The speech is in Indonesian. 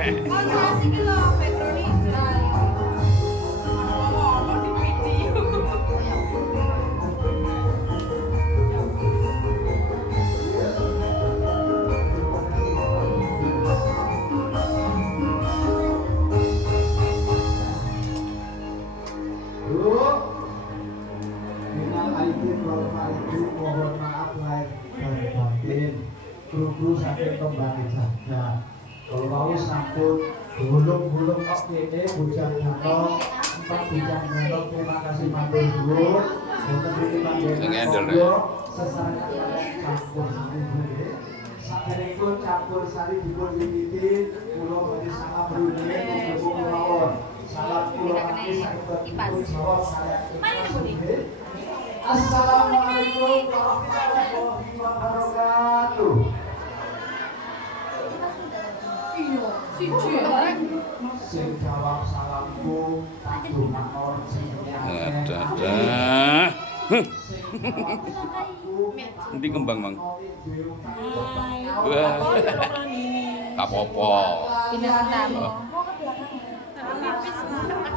Mohon maaf lahir dan batin, guru saking kembali saja. Kalau mau sampun gulung-gulung kok kene bujang nano, empat bujang nano, terima kasih matur nuwun. Wonten mriki panjenengan sesarengan campur sari dhewe. Saderengipun campur sari dipun wiwiti, kula badhe salam brune mugi mawon. Salam kula niki sakedipun jawab saya. Assalamualaikum warahmatullahi wabarakatuh. Iya, siji rek. Sing jawab salamku Tanjung Makor sing Dadah. Nanti kembang mang. Wah, tak apa-apa. Ini tamu.